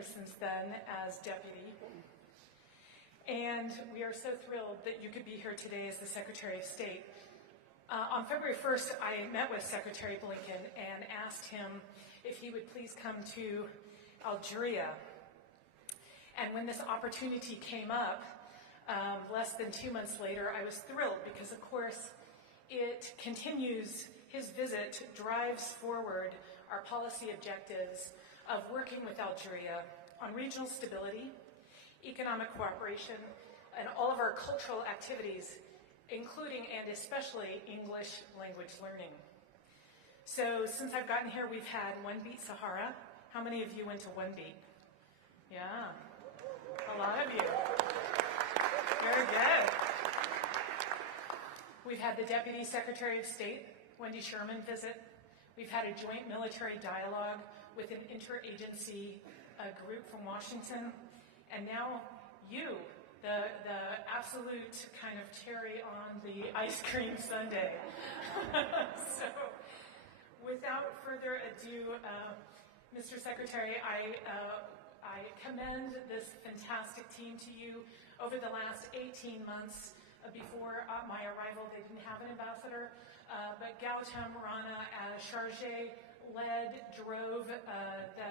years since then as deputy. And we are so thrilled that you could be here today as the Secretary of State. On February 1st, I met with Secretary Blinken and asked him if he would please come to Algeria. And when this opportunity came up, less than 2 months later, I was thrilled because, of course, it continues, his visit drives forward our policy objectives of working with Algeria on regional stability, economic cooperation, and all of our cultural activities, including and especially English language learning. So since I've gotten here, we've had One Beat Sahara. How many of you went to One Beat? Yeah, a lot of you. Very good. We've had the Deputy Secretary of State, Wendy Sherman, visit. We've had a joint military dialogue with an interagency group from Washington. And now you, the absolute kind of cherry on the ice cream sundae. So without further ado, Mr. Secretary, I commend this fantastic team to you. Over the last 18 months before my arrival, they didn't have an ambassador, but Gautam Rana as Chargé drove the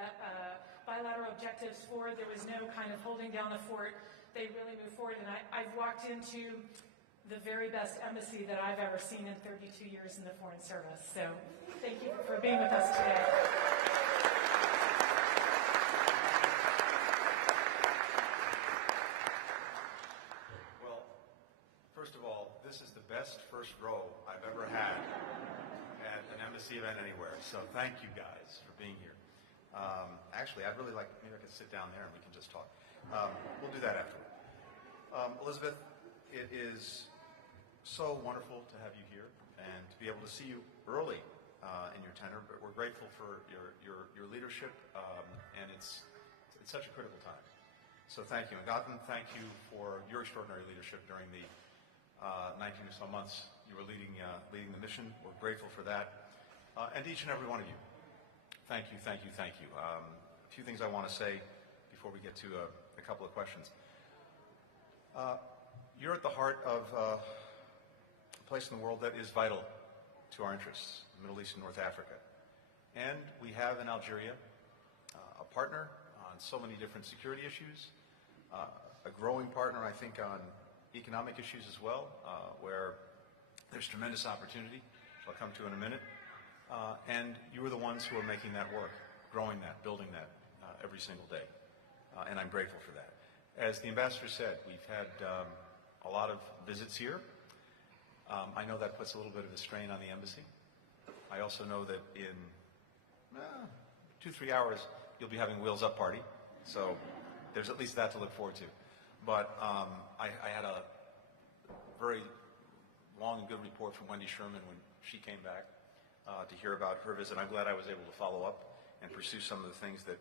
bilateral objectives forward. There was no kind of holding down the fort. They really moved forward, and I've walked into the very best embassy that I've ever seen in 32 years in the Foreign Service. So thank you for being with us today. First of all, this is the best first row I've ever had at an embassy event anywhere, so thank you guys for being here. Actually, I'd really like, maybe I could sit down there and we can just talk. We'll do that afterward. Elizabeth, it is so wonderful to have you here and to be able to see you early in your tenure, but we're grateful for your leadership, and it's such a critical time. So thank you. And Gautam, thank you for your extraordinary leadership during the 19 or so months you were leading the mission. We're grateful for that. And each and every one of you, thank you, thank you, thank you. A few things I want to say before we get to a couple of questions. You're at the heart of a place in the world that is vital to our interests, the Middle East and North Africa. And we have in Algeria a partner on so many different security issues, a growing partner, I think, on economic issues as well, where there's tremendous opportunity, which I'll come to in a minute. And you are the ones who are making that work, growing that, building that every single day. And I'm grateful for that. As the ambassador said, we've had a lot of visits here. I know that puts a little bit of a strain on the embassy. I also know that in 2-3 hours, you'll be having Wheels Up party. So there's at least that to look forward to. But I had a very long and good report from Wendy Sherman when she came back to hear about her visit. I'm glad I was able to follow up and pursue some of the things that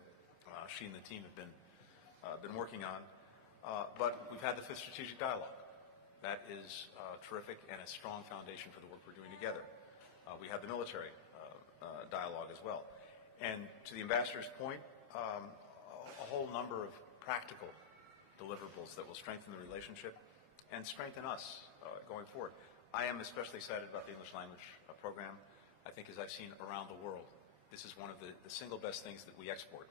she and the team have been working on. But we've had the fifth strategic dialogue. That is terrific and a strong foundation for the work we're doing together. We have the military dialogue as well. And to the ambassador's point, a whole number of practical deliverables that will strengthen the relationship and strengthen us going forward. I am especially excited about the English language program. I think, as I've seen around the world, this is one of the single best things that we export,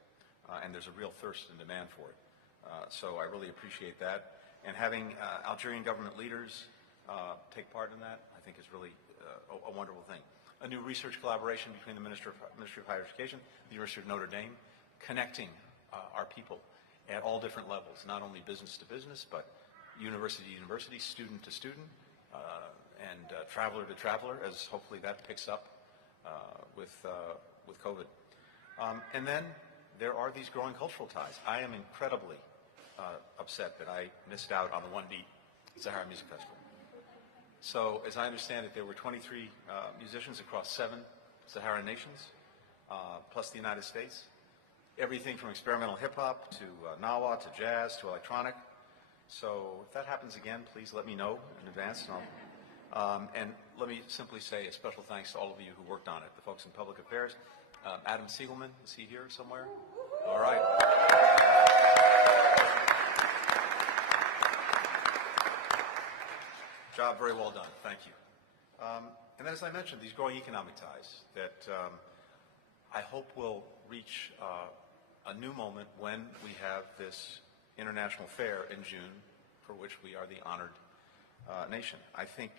and there's a real thirst and demand for it. So I really appreciate that. And having Algerian government leaders take part in that, I think, is really a wonderful thing. A new research collaboration between the Ministry of Higher Education, the University of Notre Dame, connecting our people at all different levels, not only business to business, but university to university, student to student, and traveler to traveler, as hopefully that picks up with COVID. And then there are these growing cultural ties. I am incredibly upset that I missed out on the One Beat Sahara Music Festival. So, as I understand it, there were 23 musicians across 7 Saharan nations, plus the United States. Everything from experimental hip-hop to Nawa to jazz to electronic. So if that happens again, please let me know in advance. And let me simply say a special thanks to all of you who worked on it, the folks in public affairs. Adam Siegelman, is he here somewhere? All right. very well done. Thank you. And then, as I mentioned, these growing economic ties that I hope will reach a new moment when we have this international fair in June, for which we are the honored nation. I think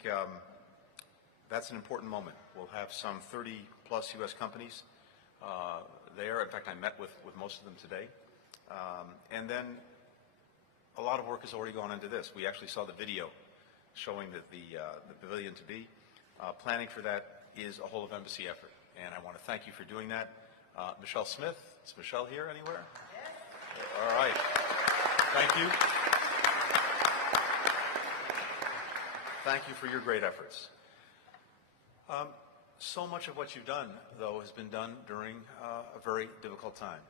that's an important moment. We'll have some 30-plus U.S. companies there. In fact, I met with most of them today. And then a lot of work has already gone into this. We actually saw the video showing the pavilion to be. Planning for that is a whole of embassy effort, and I want to thank you for doing that. Michelle Smith, is Michelle here anywhere? Yes. All right. Thank you. Thank you for your great efforts. So much of what you've done, though, has been done during a very difficult time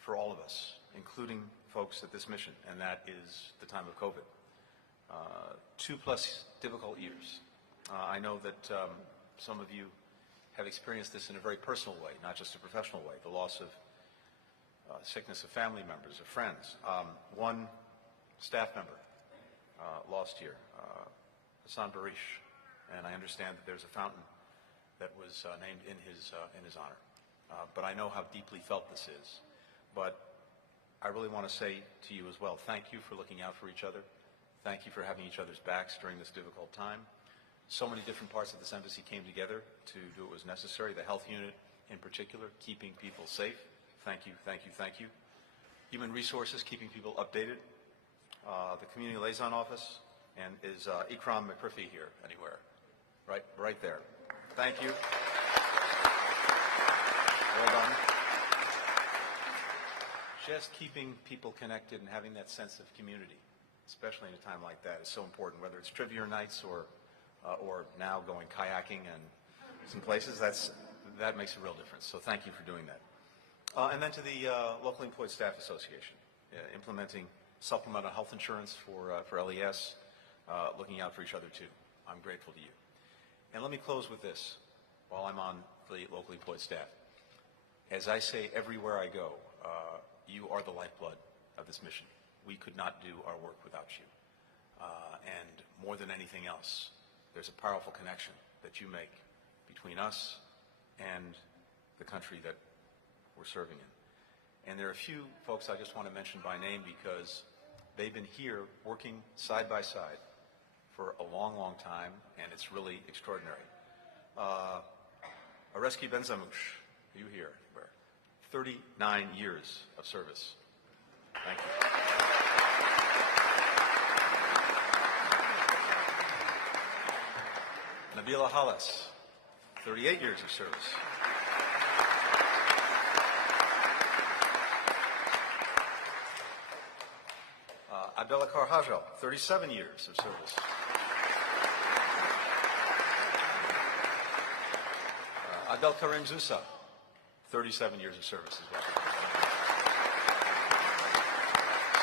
for all of us, including folks at this mission, and that is the time of COVID. 2+ difficult years. I know that some of you have experienced this in a very personal way, not just a professional way, the loss of sickness of family members, of friends. One staff member lost here, Hassan Barish, and I understand that there's a fountain that was named in his honor. But I know how deeply felt this is. But I really want to say to you as well, thank you for looking out for each other. Thank you for having each other's backs during this difficult time. So many different parts of this embassy came together to do what was necessary. The health unit in particular, keeping people safe. Thank you, thank you, thank you. Human resources, keeping people updated. The community liaison office, and is Ikram McCriffy here anywhere? Right there. Thank you. Well done. Just keeping people connected and having that sense of community, especially in a time like that, is so important. Whether it's trivia nights or now going kayaking and some places, that makes a real difference. So thank you for doing that. And then to the Locally Employed Staff Association, implementing supplemental health insurance for LES, looking out for each other too. I'm grateful to you. And let me close with this while I'm on the locally employed staff. As I say everywhere I go, you are the lifeblood of this mission. We could not do our work without you. And more than anything else, there's a powerful connection that you make between us and the country that we're serving in. And there are a few folks I just want to mention by name because they've been here working side by side for a long, long time, and it's really extraordinary. Areski Benzamouche, you here? 39 years of service. Thank you. Nabila Halas, 38 years of service. Abdelakar Hajal, 37 years of service. Abdel Karim Zousa, 37 years of service as well.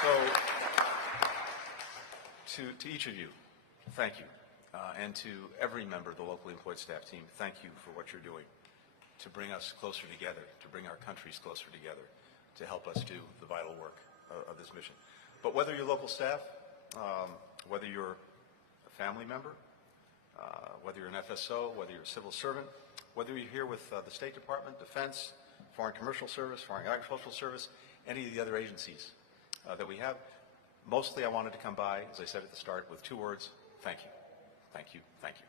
So, to each of you, thank you. And to every member of the locally employed staff team, thank you for what you're doing to bring us closer together, to bring our countries closer together, to help us do the vital work of this mission. But whether you're local staff, whether you're a family member, whether you're an FSO, whether you're a civil servant, whether you're here with the State Department, Defense, Foreign Commercial Service, Foreign Agricultural Service, any of the other agencies that we have, mostly I wanted to come by, as I said at the start, with 2 words: thank you, thank you, thank you.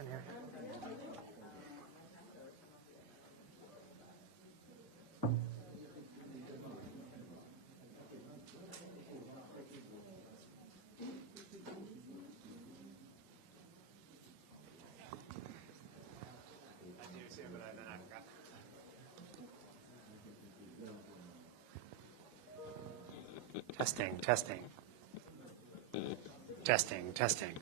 in here. Testing, testing. Testing, testing.